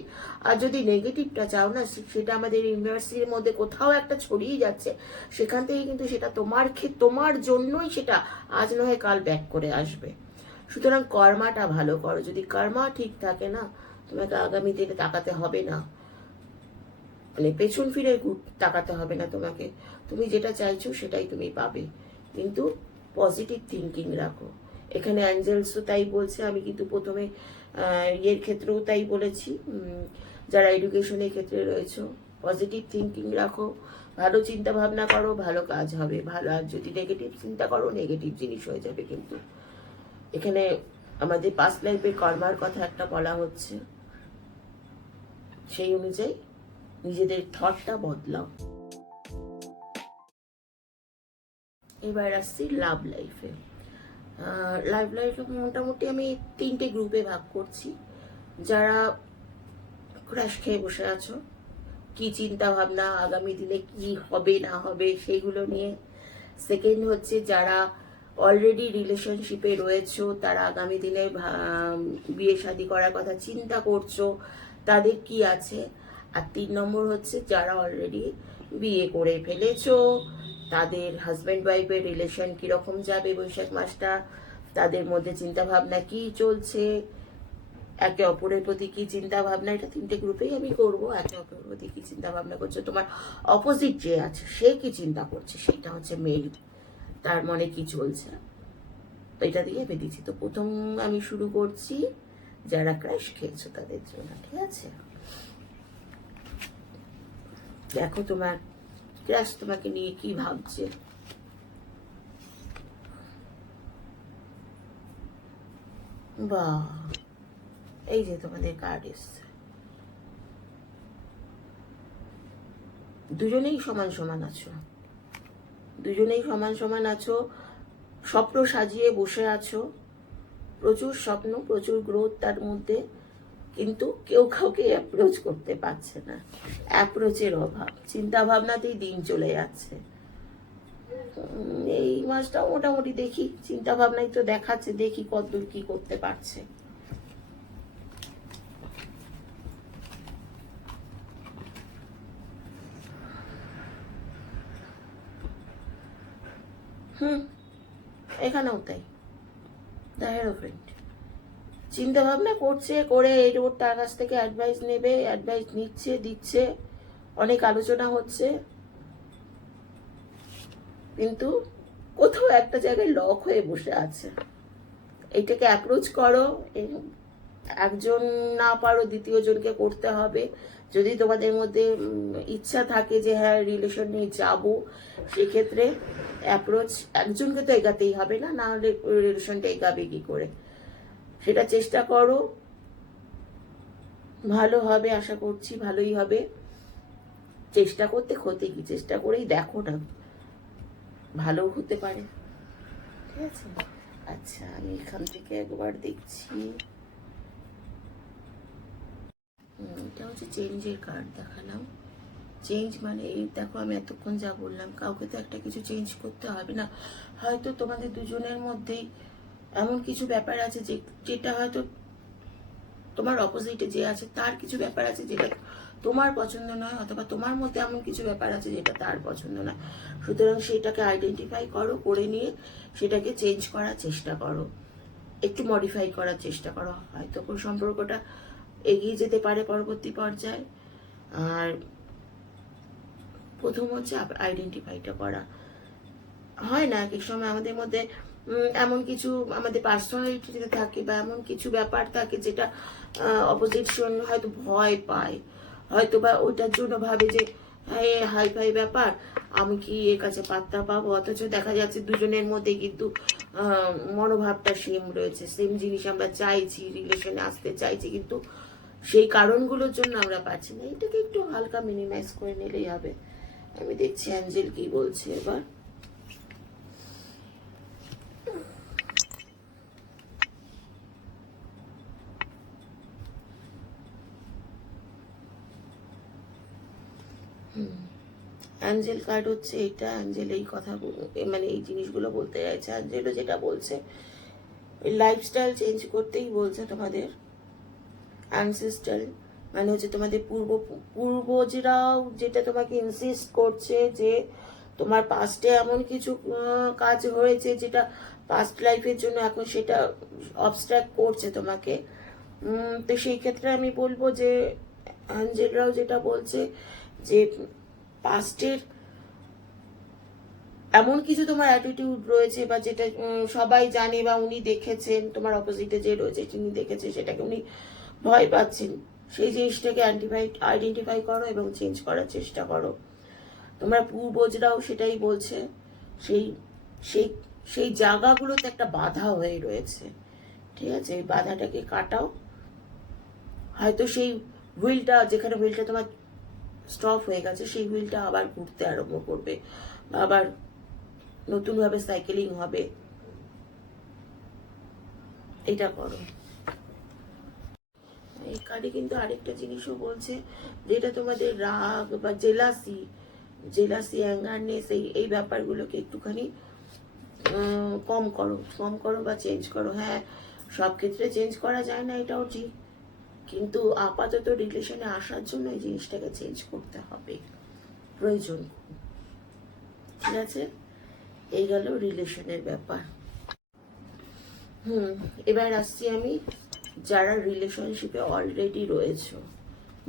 আর যদি নেগেটিভটা চাও না, সেটা আমাদের ইউনিভার্সিটির মধ্যে কোথাও একটা ছড়িয়ে যাচ্ছে, সেখান থেকে কিন্তু সেটা তোমার জন্যই সেটা আজ নয় কাল ব্যাক করে আসবে। সুতরাং কর্মাটা ভালো করো, যদি কর্মা ঠিক থাকে না, তোমাকে আগামী দিনে তাকাতে হবে না, মানে পেছন ফিরে তাকাতে হবে না তোমাকে, তুমি যেটা চাইছো সেটাই তুমি পাবে, কিন্তু পজিটিভ থিঙ্কিং রাখো। এখানে অ্যাঞ্জেলসও তাই বলছে, আমি কিন্তু প্রথমে ইয়ের ক্ষেত্রেও তাই বলেছি, যারা এডুকেশনের ক্ষেত্রে রয়েছে, পজিটিভ থিঙ্কিং রাখো, ভালো চিন্তা ভাবনা করো, ভালো কাজ হবে, ভালো। আর যদি নেগেটিভ চিন্তা করো, নেগেটিভ জিনিস হয়ে যাবে। কিন্তু এখানে আমাদের পাস্ট লাইফের কর্মার কথা একটা বলা হচ্ছে, সেই অনুযায়ী নিজেদের থটটা বদলাও। এবার আসছি লাভ লাইফে। লাভ লাইফে মোটামুটি আমি 3টে গ্রুপে ভাগ করছি। যারা ক্রাশ খেয়ে বসে আছো, কি চিন্তা ভাবনা, আগামী দিনে কি হবে না হবে সেইগুলো নিয়ে। সেকেন্ড হচ্ছে যারা অলরেডি রিলেশনশিপে রয়েছো, তারা আগামী দিনে বিয়ে শাদী করার কথা চিন্তা করছো, তাদের কি আছে। আর 3 নম্বর হচ্ছে যারা অলরেডি বিয়ে করে ফেলেছো, তাদের হাজব্যান্ড ওয়াইফের রিলেশন কিরকম যাবে বৈশাখ মাসটা, তাদের মধ্যে চিন্তা ভাবনা কি চলছে, একে অপরের প্রতি কি চিন্তা ভাবনা। এটা 3টে গ্রুপেই আমি করবো। একে অপরের প্রতি কি চিন্তা ভাবনা করছে, তোমার অপোজিট যে আছে সে কি চিন্তা করছে, সেটা হচ্ছে মেইন, তার মনে কি চলছে, তো এটা দিয়ে বেরিয়েছি। তো প্রথম আমি শুরু করছি যারা ক্র্যাশ খেয়েছো তাদের জন্য, ঠিক আছে। দেখো তোমার ক্র্যাশ তোমাকে নিয়ে কি ভাবছে। বাহ, এই যে তোমাদের কার্ড এসছে, দুজনেই সমান সমান আছো, দুজনেই সমান সমান আছো, স্বপ্ন সাজিয়ে বসে আছো, প্রচুর স্বপ্ন, প্রচুর গ্রোথ তার মধ্যে, কিন্তু কেউ কাউকে অ্যাপ্রোচ করতে পারছে না, অ্যাপ্রোচের অভাব, চিন্তা ভাবনাতেই দিন চলে যাচ্ছে। এই মাসটা মোটামুটি দেখি, চিন্তা ভাবনাই তো দেখাচ্ছে, দেখি কতদূর কি করতে পারছে। এখানেও তাই, দ্য হেরোফ্রেন্ড চিন্তা ভাবনা করছে, করে এই ওর তার কাছ থেকে অ্যাডভাইস নেবে, অ্যাডভাইস নিচ্ছে, দিচ্ছে, অনেক আলোচনা হচ্ছে, কিন্তু কোথাও একটা জায়গায় লক হয়ে বসে আছে। এইটাকে অ্যাপ্রোচ করো, একজন না পারো দ্বিতীয় জনকে করতে হবে। যদি তোমাদের মধ্যে ইচ্ছা থাকে যে হ্যাঁ রিলেশন নিয়ে যাবো, সেক্ষেত্রে অ্যাপ্রোচ একজনকে তো এগাতেই হবে না, না হলে রিলেশনটা এগাবে কি করে, সেটা চেষ্টা করো, ভালো হবে, আশা করছি ভালোই হবে। চেষ্টা করতে ক্ষতি কি, চেষ্টা করেই দেখো না, ভালো হতে পারে, ঠিক আছে। আচ্ছা, আমি এখান থেকে একবার দেখছি, এটা হচ্ছে চেঞ্জের কার্ড দেখালাম। চেঞ্জ মানে এই দেখো, আমি এতক্ষণ যা বললাম, কাউকে তো একটা কিছু চেঞ্জ করতে হবে না। হয়তো তোমাদের দুজনের মধ্যেই এমন কিছু ব্যাপার আছে যেটা হয়তো তোমার অপোজিটে যে আছে তার কিছু ব্যাপার আছে যেটা তোমার পছন্দ নয়, অথবা তোমার মধ্যে এমন কিছু ব্যাপার আছে যেটা তার পছন্দ নয়। সুতরাং সেটাকে আইডেন্টিফাই করো, করে নিয়ে সেটাকে চেঞ্জ করার চেষ্টা করো, একটু মডিফাই করার চেষ্টা করো, হয়তো কোনো সম্পর্কটা এগিয়ে যেতে পারে পরবর্তী পর্যায়ে। আর প্রথম হচ্ছে আইডেন্টিফাইটা করা। হয় না এক সময় আমাদের মধ্যে এমন কিছু আমাদের পার্সোনালিটিতে থাকে, বা এমন কিছু ব্যাপার থাকে যেটা অপোজিশন হয়তো ভয় পায়, হয়তো বা ওইটার জন্য ভাবে যে হ্যাঁ হাই ফাই ব্যাপার, আমি কি এর কাছে পাত্তা পাবো, অথচ দেখা যাচ্ছে দুজনের মধ্যে কিন্তু মনোভাবটা সেম রয়েছে, সেম জিনিস আমরা চাইছি, রিলেশনে আসতে চাইছি, কিন্তু সেই কারণগুলোর জন্য আমরা পাচ্ছি না। এটাকে একটু হালকা মিনিমাইজ করে নিলেই হবে। আমি দেখছি অ্যাঞ্জেল কি বলছে এবার। অ্যাঞ্জেল কার্ড হচ্ছে এটা। অ্যাঞ্জেল এই কথা মানে এই জিনিসগুলো বলতে চাইছে। অ্যাঞ্জেলও যেটা বলছে, লাইফস্টাইল চেঞ্জ করতেই বলছে তোমাদের। অ্যানসেস্ট্রাল মানে হচ্ছে তোমাদের পূর্বজরাও যেটা তোমাকে ইনসিস্ট করছে যে তোমার পাস্টে এমন কিছু কাজ হয়েছে যেটা পাস্ট লাইফের জন্য এখন সেটা অবস্ট্রাক্ট করছে তোমাকে। তো সেই ক্ষেত্রে আমি বলবো যে অ্যাঞ্জেলরাও যেটা বলছে যে পাস্টের এমন কিছু তোমার অ্যাটিটিউড রয়েছে, বা যেটা সবাই জানে বা উনি দেখেছেন, তোমার অপোজিটে যে রয়েছে তিনি দেখেছে, সেটাকে উনি ভয় পাচ্ছেন। সেই জিনিসটাকে আইডেন্টিফাই করো এবং চেঞ্জ করার চেষ্টা করো। তোমরা পূর্বজরাও সেটাই বলছে, সেই সেই সেই জায়গাগুলোতে একটা বাধা হয়ে রয়েছে, ঠিক আছে। এই বাধাটাকে কাটাও। হয়তো সেই যেখানে হুইলটা তোমার স্টপ হয়ে গেছে, সেই হুইলটা আবার ঘুরতে আরম্ভ করবে, আবার নতুনভাবে সাইকেলিং হবে। এটা করো। এই কার্ডে কিন্তু আরেকটা জিনিসও বলছে, যেটা তোমাদের রাগ বা জেলাসি অ্যাঙ্গারনেস, এই ব্যাপারগুলোকে একটুখানি কম করো বা চেঞ্জ করো। হ্যাঁ, সব ক্ষেত্রে চেঞ্জ করা যায় না, এটাও ঠিক, কিন্তু আপাতত রিলেশনে আসার জন্য এই জিনিসটাকে চেঞ্জ করতে হবে, প্রয়োজন। ঠিক আছে, এই গেল রিলেশনের ব্যাপার। এবার আসছি আমি যারা রিলেশনশিপে অলরেডি রয়েছে,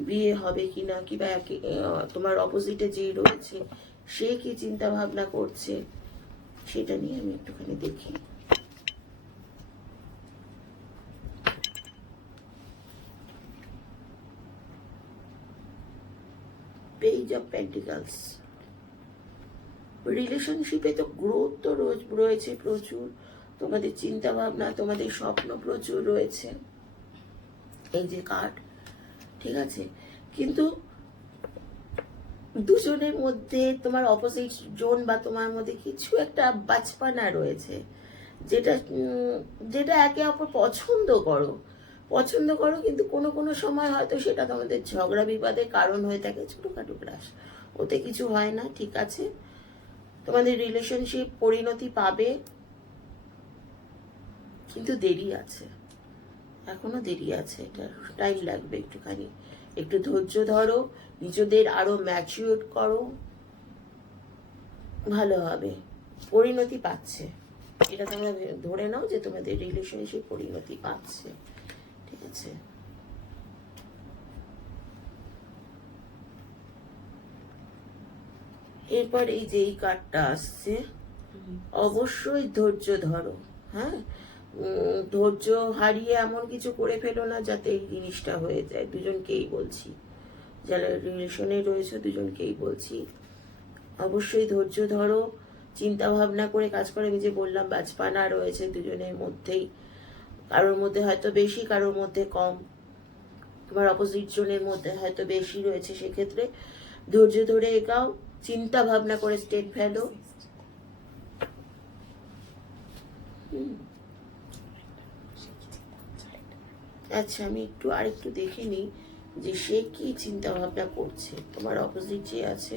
বিয়ে হবে কিনা, কিংবা তোমার অপোজিটে যেই রয়েছে সে কি চিন্তা ভাবনা করছে, সেটা নিয়ে আমি একটুখানি দেখি। Page of pentacles. রিলেশনশিপে তো গ্রোথ তো রয়েছে প্রচুর, তোমাদের চিন্তা ভাবনা, তোমাদের স্বপ্ন প্রচুর রয়েছে, এই যে কার্ড। ঠিক আছে, কিন্তু দুজনের মধ্যে তোমার অপোজিট জোন বা তোমার মধ্যে কিছু একটা বাচপানা রয়েছে, যেটা একে অপর পছন্দ করো, কিন্তু কোনো সময় হয়তো সেটা তোমাদের ঝগড়া বিবাদের কারণ হয়ে থাকে, ছোটখাটো ক্রাশ, ওতে কিছু হয় না। ঠিক আছে, তোমাদের রিলেশনশিপ পরিণতি পাবে, কিন্তু দেরি আছে, এখনো দেরি আছে, এটা টাইম লাগবে একটুখানি। একটু ধৈর্য ধরো, নিজেদের আরো ম্যাচিউর করো, ভালো হবে। পরিণতি পাচ্ছে, এটা তোমরা ধরে নাও যে তোমাদের রিলেশনশিপ পরিণতি পাচ্ছে। ঠিক আছে, এরপর এই যে এই কার্ডটা আসছে, অবশ্যই ধৈর্য ধরো। হ্যাঁ, ধৈর্য হারিয়ে এমন কিছু করে ফেলো না যাতে এই জিনিসটা হয়ে যায়। দুজনকেই বলছি, যারা রিলেশনে রয়েছে দুজনকেই বলছি, অবশ্যই ধৈর্য ধরো, চিন্তা ভাবনা করে কাজ করে। আমি যে বললাম বাজপানা রয়েছে দুজনের মধ্যেই, কারোর মধ্যে হয়তো বেশি, কারোর মধ্যে কম, তোমার অপোজিট জনের মধ্যে হয়তো বেশি রয়েছে। সেক্ষেত্রে ধৈর্য ধরে এগাও, চিন্তা ভাবনা করে স্টেপ ফেলো। আচ্ছা, আমি আরেকটু দেখে নিই যে সে কি চিন্তা ভাবনা করছে, তোমার অপোজিট যে আছে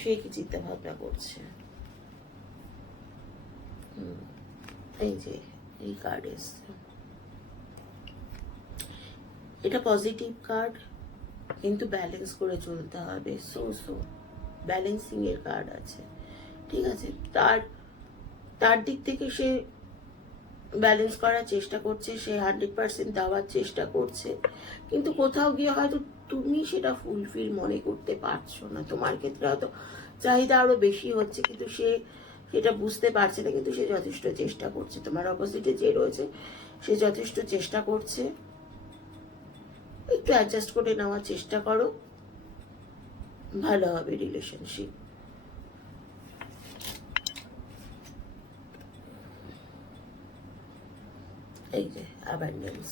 সে কি চিন্তা ভাবনা করছে। এই যে এই কার্ড এসছে, এটা পজিটিভ কার্ড, কিন্তু ব্যালেন্স করে চলতে হবে। ব্যালেন্সিং এর কার্ড আছে। ঠিক আছে, তার দিক থেকে সে ব্যালেন্স করার চেষ্টা করছে, সে 100% দেওয়ার চেষ্টা করছে, কিন্তু কোথাও গিয়ে হয়তো তুমি সেটা ফুলফিল মনে করতে পারছো না। তোমার ক্ষেত্রে হয়তো চাহিদা আরো বেশি হচ্ছে, কিন্তু সে সেটা বুঝতে পারছে না, কিন্তু সে যথেষ্ট চেষ্টা করছে। তোমার অপোজিটে যে রয়েছে সে যথেষ্ট চেষ্টা করছে, একটু অ্যাডজাস্ট করে নেওয়ার চেষ্টা করো, ভালো হবে রিলেশনশিপ। এই যে অ্যাবান্ডেন্স,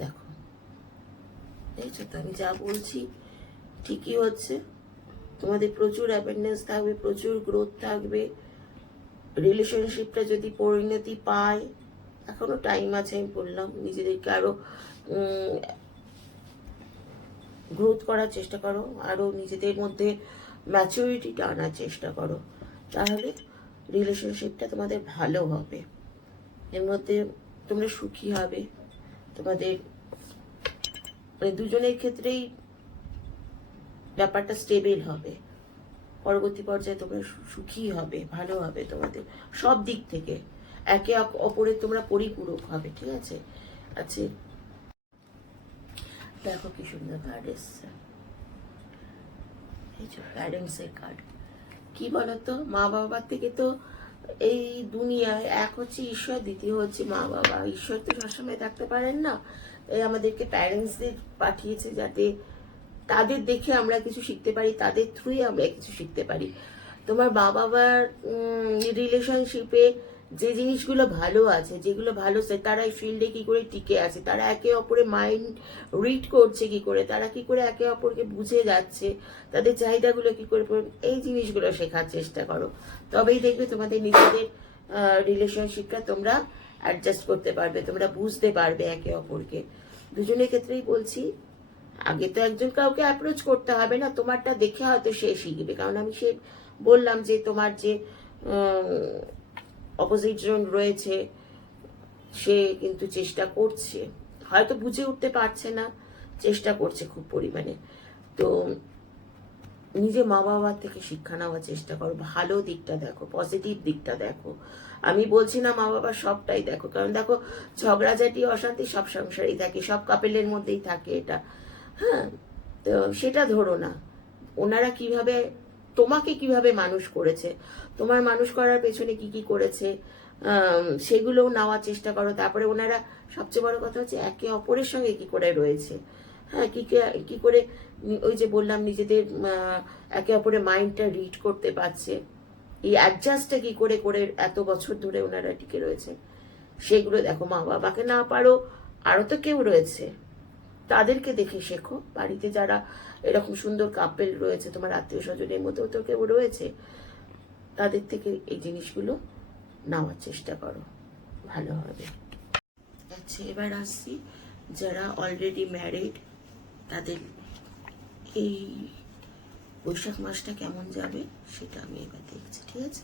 দেখো দেখছো তো আমি যা বলছি ঠিকই হচ্ছে। তোমাদের প্রচুর অ্যাবান্ডেন্স থাকবে, প্রচুর গ্রোথ থাকবে। রিলেশনশিপটা যদি পরিণতি পায়, এখনো টাইম আছে, আমি বললাম, নিজেদেরকে আরো গ্রোথ করার চেষ্টা করো, আরো নিজেদের মধ্যে ম্যাচুরিটিটা আনার চেষ্টা করো, তাহলে রিলেশনশিপটা তোমাদের ভালো হবে। এর মধ্যে তোমরা সুখী হবে, তোমাদের মানে দুজনের ক্ষেত্রেই ব্যাপারটা স্টেবল হবে। পরবর্তী পর্যায়ে তোমরা সুখী হবে, ভালো হবে, তোমাদের সব দিক থেকে একে অপরের তোমরা পরিপূরক হবে। ঠিক আছে, আচ্ছা দেখো কি সুন্দর কার্ড এসছে, এই যে প্যারেন্টসের কার্ড। কি বলতো, মা বাবার থেকে তো এই দুনিয়ায় এক হচ্ছে ঈশ্বর, দ্বিতীয় হচ্ছে মা বাবা। ঈশ্বর তো সবসময় থাকতে পারেন না, এই আমাদেরকে প্যারেন্টসদের পাঠিয়েছে যাতে তাদের দেখে আমরা কিছু শিখতে পারি, তাদের থ্রুই আমরা কিছু শিখতে পারি। তোমার মা বাবার রিলেশনশিপে যে জিনিসগুলো ভালো আছে, যেগুলো ভালো তারা এই ফিল্ডে কি করে টিকে আছে, তারা একে অপরের মাইন্ড রিড করছে কি করে, তারা কি করে একে অপরকে বুঝে যাচ্ছে, তাদের চাহিদাগুলো কি করে, এই জিনিসগুলো শেখার চেষ্টা করো। তবেই দেখবে তোমাদের নিজেদের রিলেশনশিপটা তোমরা অ্যাডজাস্ট করতে পারবে, তোমরা বুঝতে পারবে একে অপরকে। দুজনের ক্ষেত্রেই বলছি, আগে তো একজন কাউকে অ্যাপ্রোচ করতে হবে না, তোমারটা দেখে হয়তো সে শিখবে। কারণ আমি সে বললাম যে তোমার যে অপোজিট জন রয়েছে সে কিন্তু চেষ্টা করছে, হয়তো বুঝে উঠতে পারছে না, চেষ্টা করছে খুব পরিমাণে। তো নিজে মা বাবার থেকে শিক্ষা নেওয়ার চেষ্টা করো, ভালো দিকটা দেখো, পজিটিভ দিকটা দেখো। আমি বলছি না মা বাবা সবটাই দেখো, কারণ দেখো ঝগড়াঝাটি অশান্তি সব সংসারেই থাকে, সব কাপেলের মধ্যেই থাকে এটা। হ্যাঁ, তো সেটা ধরো না, ওনারা কিভাবে তোমাকে কিভাবে মানুষ করেছে, তোমার মানুষ করার পেছনে কি কি করেছে সেগুলোও নেওয়ার চেষ্টা করো। তারপরে ওনারা সবচেয়ে বড় কথা হচ্ছে একে অপরের সঙ্গে কি করে রয়েছে, হ্যাঁ কি করে ওই যে বললাম নিজেদের একে অপরের মাইন্ডটা রিড করতে পারছে, এই অ্যাডজাস্টটা কি করে করে এত বছর ধরে ওনারা টিকে রয়েছে, সেগুলো দেখো। মা বাবাকে না পারো, আরো তো কেউ রয়েছে, তাদেরকে দেখে শেখো। বাড়িতে যারা এরকম সুন্দর কাপেল রয়েছে, তোমার আত্মীয় স্বজনের মধ্যেও তো কেউ রয়েছে, তাদের থেকে এই জিনিসগুলো নেওয়ার চেষ্টা করো, ভালো হবে। আচ্ছা, এবার আসছি যারা অলরেডি ম্যারিড, তাদের এই বৈশাখ মাসটা কেমন যাবে সেটা আমি এবার দেখছি, ঠিক আছে?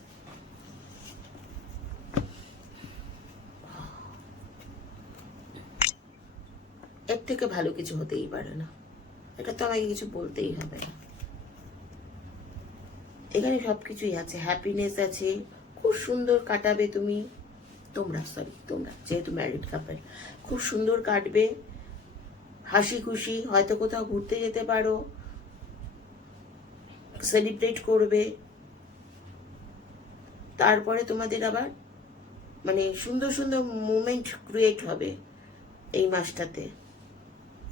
এর থেকে ভালো কিছু হতেই পারে না, এটা তো আমাকে কিছু বলতেই হবে না। এখানে সবকিছুই আছে, হ্যাপিনেস আছে, খুব সুন্দর কাটাবে তুমি, তোমরা যেহেতু ম্যারিড কাপল খুব সুন্দর কাটবে, হাসি খুশি, হয়তো কোথাও ঘুরতে যেতে পারো, সেলিব্রেট করবে। তারপরে তোমাদের আবার মানে সুন্দর সুন্দর মোমেন্ট ক্রিয়েট হবে এই মাসটাতে।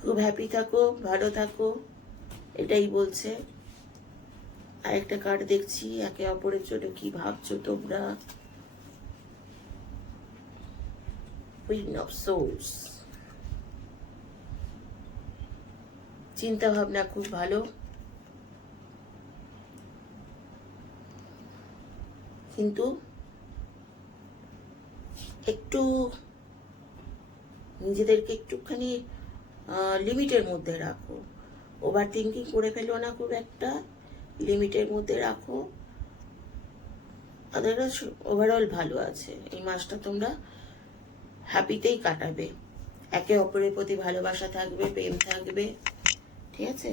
খুব হ্যাপি থাকো, ভালো থাকো, এটাই বলছে। আরেকটা কার্ড দেখছি, একে অপরের জন্য কি ভাবছো তোমরা। কুইন অফ সোর্স, চিন্তা ভাবনা খুব ভালো, কিন্তু একটু নিজেদেরকে একটুখানি লিমিটের মধ্যে রাখো, ওভার থিঙ্কিং করে ফেলো না, খুব একটা লিমিটের মধ্যে রাখো। আদারওয়াইজ ওভারঅল ভালো আছে এই মাসটা, তোমরা হ্যাপিতেই কাটাবে, একে অপরের প্রতি ভালোবাসা থাকবে, প্রেম থাকবে, ঠিক আছে?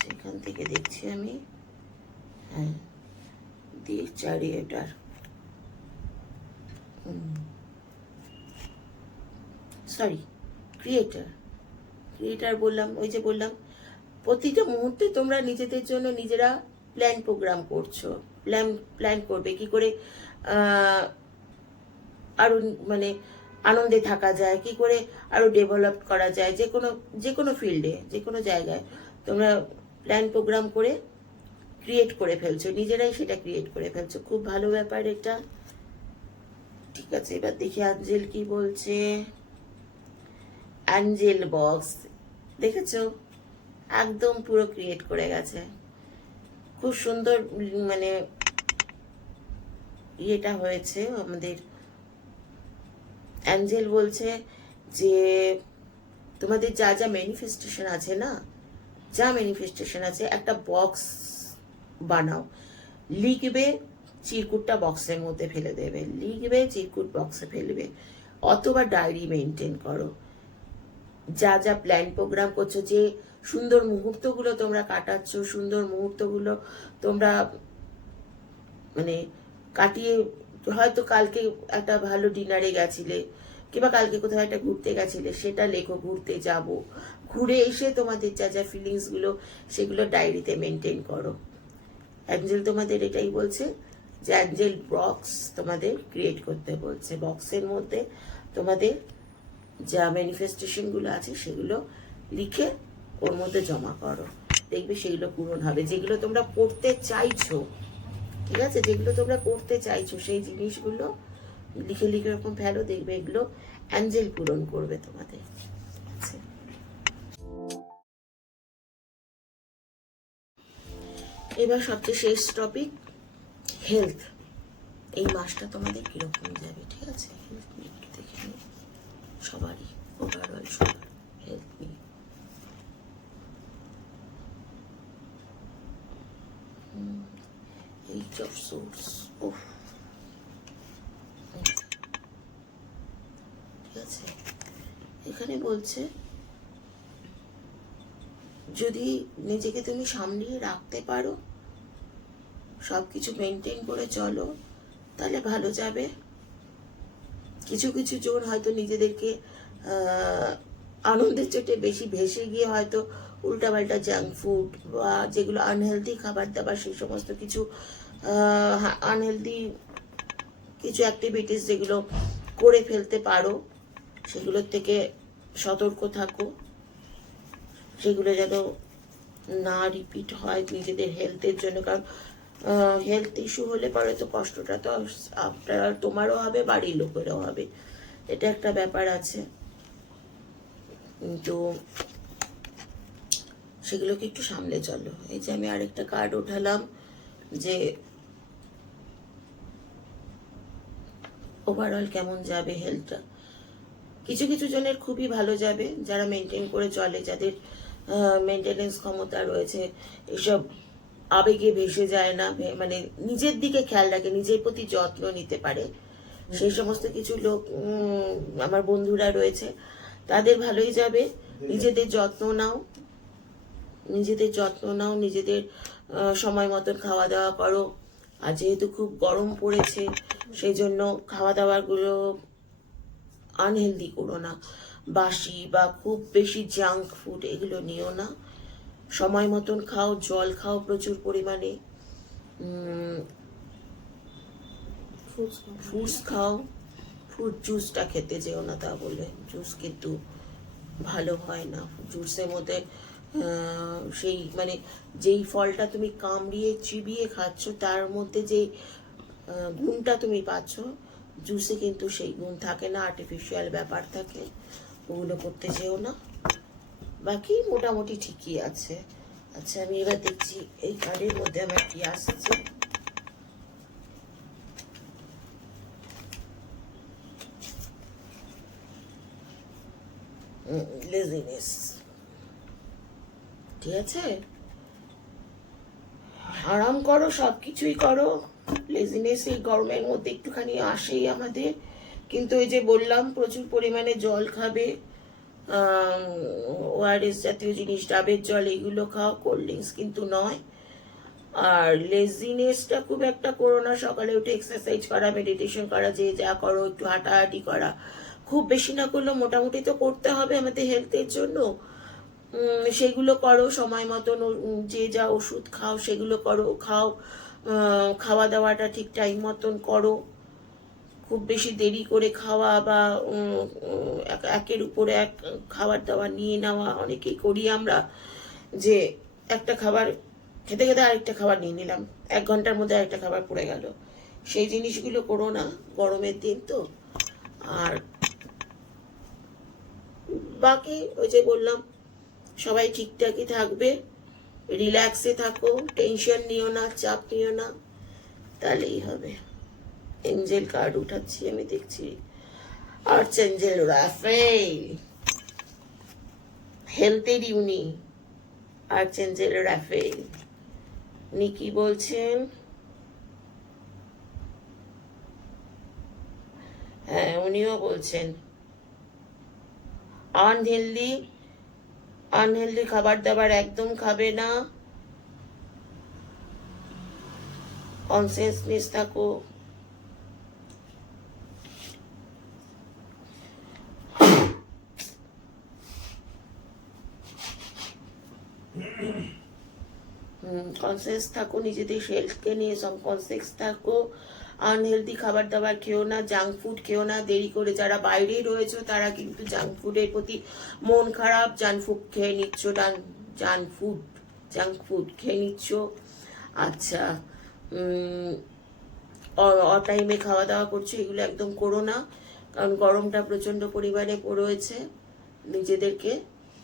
সেখান থেকে দেখছি আমি, হ্যাঁ, দি চ্যারিয়েটার, সরি ক্রিয়েটার বললাম, ওই যে বললাম প্রতিটা মুহূর্তে তোমরা নিজেদের জন্য নিজেরা প্ল্যান প্রোগ্রাম করছো, প্ল্যান করবে কি করে আরো মানে আনন্দে থাকা যায়, কি করে আরো ডেভেলপ করা যায়, যে কোনো ফিল্ডে, যে কোনো জায়গায় তোমরা প্ল্যান প্রোগ্রাম করে ক্রিয়েট করে ফেলছো, নিজেরাই সেটা ক্রিয়েট করে ফেলছো। খুব ভালো ব্যাপার এটা, ঠিক আছে? এবার দেখি অ্যাঞ্জেল কি বলছে। অ্যাঞ্জেল বক্স দেখেছো, একদম পুরো ক্রিয়েট করে গেছে, খুব সুন্দর মানে ইয়েটা হয়েছে আমাদের। অ্যাঞ্জেল বলছে যে তোমাদের যা যা ম্যানিফেস্টেশন আছে না, যা ম্যানিফেস্টেশন আছে, একটা বক্স বানাও, লিখবে, চিরকুটটা বক্সের মধ্যে ফেলে দেবে, লিখবে, চিরকুট বক্সে ফেলবে, অথবা ডায়েরি মেনটেন করো। যা যা প্ল্যান প্রোগ্রাম করছো, যে সুন্দর মুহূর্তগুলো তোমরা কাটাচ্ছ, সুন্দর মুহূর্তগুলো তোমরা মানে কাটিয়ে, হয়তো কালকে একটা ভালো ডিনারে গেছিলে, কিংবা কালকে কোথাও একটা ঘুরতে গেছিলে, সেটা লেখো, ঘুরতে যাব, ঘুরে এসে তোমাদের যা যা ফিলিংস গুলো সেগুলো ডায়েরিতে মেনটেন করো। অ্যাঞ্জেল তোমাদের এটাই বলছে যে অ্যাঞ্জেল বক্স তোমাদের ক্রিয়েট করতে বলছে, বক্সের মধ্যে তোমাদের যা ম্যানিফেস্টেশন গুলো আছে সেগুলো লিখে ওর মধ্যে জমা করো, দেখবে সেগুলো পূরণ হবে, যেগুলো তোমরা করতে চাইছো ঠিক আছে, যেগুলো তোমরা করতে চাইছো সেই জিনিসগুলো লিখে লিখে এরকম ফেলো, দেখবে এগুলো অ্যাঞ্জেল পূরণ করবে তোমাদের। আচ্ছা, এবার সবচেয়ে শেষ টপিক, হেলথ। এই মাসটা তোমাদের কিরকম যাবে, ঠিক আছে? হেলথ নিয়ে একটু দেখে নিই সবারই, ওভারঅল সবার হেলথ নিয়ে। এইচ অফ সোর্স, ওহ, ঠিক আছে। এখানে বলছে যদি নিজেকে তুমি সামলিয়ে রাখতে পারো, সব কিছু মেনটেন করে চলো, তাহলে ভালো যাবে। কিছু কিছু জন হয়তো নিজেদেরকে আনন্দের চোটে বেশি ভেসে গিয়ে হয়তো উল্টাপাল্টা জাঙ্ক ফুড বা যেগুলো আনহেলদি খাবার দাবার, সেই সমস্ত কিছু আনহেলদি কিছু অ্যাক্টিভিটিস যেগুলো করে ফেলতে পারো, সেগুলোর থেকে সতর্ক থাকো, সেগুলো যেন না রিপিট হয় নিজেদের হেলথের জন্য। কারণ হেলথ ইস্যু হলে পরে তো কষ্টটা তো আপনার তোমারও হবে, বাড়ির লোকেরও হবে, এটা একটা ব্যাপার আছে। তো সেগুলোকে একটু সামলে চলো। এই যে আমি আরেকটা কার্ড ওঠালাম যে ওভারঅল কেমন যাবে হেলথটা। কিছু কিছু জনের খুবই ভালো যাবে, যারা মেনটেন করে চলে, যাদের মেনটেনেন্স ক্ষমতা রয়েছে, এসব আবেগে ভেসে যায় না, মানে নিজের দিকে খেয়াল রাখে, নিজের প্রতি যত্ন নিতে পারে, সেই সমস্ত কিছু লোক আমার বন্ধুরা রয়েছে, তাদের ভালোই যাবে। নিজেদের যত্ন নাও, নিজেদের যত্ন নাও, নিজেদের সময় মতন খাওয়া দাওয়া করো। আর যেহেতু খুব গরম পড়েছে, সেই জন্য খাওয়া দাওয়াগুলো আনহেলদি করো না, বাসি বা খুব বেশি জাঙ্ক ফুড এগুলো নিও না। সময় মতন খাও, জল খাও প্রচুর পরিমাণে, ফ্রুটস খাও। ফ্রুট জুসটা খেতে যেও না, তা বলে জুস কিন্তু ভালো হয় না। জুসের মধ্যে সেই মানে যেই ফলটা তুমি কামড়িয়ে চিবিয়ে খাচ্ছ, তার মধ্যে যে গুণটা তুমি পাচ্ছ, জুসে কিন্তু সেই গুণ থাকে না, আর্টিফিশিয়াল ব্যাপার থাকে, ওগুলো করতে যেও না। বাকি মোটামুটি ঠিকই আছে। আচ্ছা, আমি এবার দেখছি এই কার্ডের মধ্যে আমার কি আসছে। লেজিনেস, ঠিক আছে, আরাম করো, সবকিছুই করো। লেজিনেস এই গরমের মধ্যে একটুখানি আসেই আমাদের, কিন্তু ওই যে বললাম প্রচুর পরিমাণে জল খাবে, ওআরএস জাতীয় জিনিস, ডাবের জল, এগুলো খাও, কোল্ড ড্রিঙ্কস কিন্তু নয়। আর লেজিনেসটা খুব একটা করো না, সকালে উঠে এক্সারসাইজ করা, মেডিটেশন করা, যে যা করো, একটু হাঁটাহাঁটি করা, খুব বেশি না করলেও মোটামুটি তো করতে হবে আমাদের হেলথের জন্য, সেগুলো করো। সময় মতন যে যা ওষুধ খাও সেগুলো করো, খাও, খাওয়া দাওয়াটা ঠিক টাইম মতন করো। খুব বেশি দেরি করে খাওয়া বা একের উপরে এক খাবার দাবার নিয়ে নেওয়া অনেকেই করি আমরা, যে একটা খাবার খেতে খেতে আরেকটা খাবার নিয়ে নিলাম, 1 ঘন্টার মধ্যে আরেকটা খাবার পড়ে গেল, সেই জিনিসগুলো করো না, গরমের দিন তো। আর বাকি ওই যে বললাম, সবাই ঠিকঠাকই থাকবে, রিল্যাক্সে থাকো, টেনশন নিও না, চাপ নিও না, তাহলেই হবে। এঞ্জেল কার্ড উঠাচ্ছি, আমি দেখছি আর্চেঞ্জেল রাফেল, হেলথের উনি আর্চেঞ্জেল রাফেল, উনি কি বলছেন? হ্যাঁ, উনিও বলছেন আনহেলদি খাবার দাবার একদম খাবে না, কনসিয়াসনেস থাকো। কনসিয়াস থাকো, নিজেদের হেলথকে নিয়ে সব কনসিয়াস থাকো। আনহেলদি খাবার দাবার খেও না, জাঙ্ক ফুড খেও না। দেরি করে যারা বাইরে রয়েছে তারা কিন্তু জাঙ্ক ফুডের প্রতি মন খারাপ, জাঙ্ক ফুড খেয়ে নিচ্ছ, জাঙ্ক ফুড খেয়ে নিচ্ছ। আচ্ছা, অটাইমে খাওয়া দাওয়া করছো, এগুলো একদম করো না, কারণ গরমটা প্রচণ্ড পরিমাণে রয়েছে। নিজেদেরকে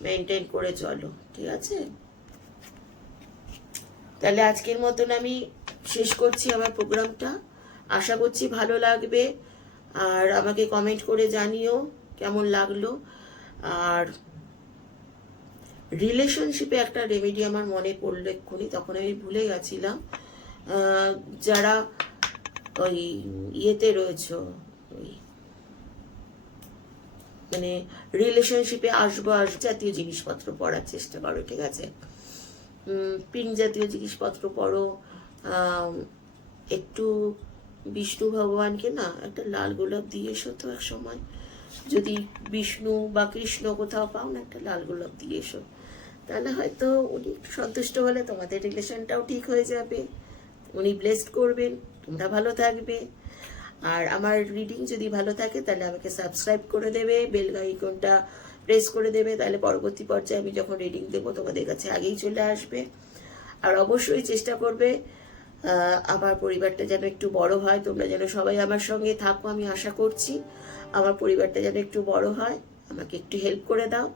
মেনটেন করে চলো, ঠিক আছে? তাহলে আজকের মতন আমি শেষ করছি আমার প্রোগ্রামটা। আশা করছি ভালো লাগবে, আর আমাকে কমেন্ট করে জানিও কেমন লাগলো। আর রিলেশনশিপে একটা রেমেডি আমার মনে পড়লো এক্ষুনি, তখন আমি ভুলে গেছিলাম। যারা ওই ইয়েতে রয়েছে, ওই মানে রিলেশনশিপে আসবো জাতীয় জিনিসপত্র পড়ার চেষ্টা করো, ঠিক আছে? পিঙ্ক জাতীয় জিনিসপত্র পড়ো। একটু বিষ্ণু ভগবানকে না একটা লাল গোলাপ দিয়ে এসো তো এক সময়, যদি বিষ্ণু বা কৃষ্ণ কোথাও পাও না, একটা লাল গোলাপ দিয়ে এসো, তাহলে হয়তো উনি একটু সন্তুষ্ট হলে তোমাদের রিলেশনটাও ঠিক হয়ে যাবে, উনি ব্লেসড করবেন, তোমরা ভালো থাকবে। আর আমার রিডিং যদি ভালো থাকে তাহলে আমাকে সাবস্ক্রাইব করে দেবে, বেল আইকনটা প্রেস করে দেবে, তাহলে পরবর্তী পর্যায়ে আমি যখন রিডিং দেবো তোমাদের কাছে আগেই চলে আসবে। আর অবশ্যই চেষ্টা করবে আমার পরিবারটা যেন একটু বড় হয়, তোমরা যেন সবাই আমার সঙ্গে থাকো, আমি আশা করছি আমার পরিবারটা যেন একটু বড় হয়, আমাকে একটু হেল্প করে দাও।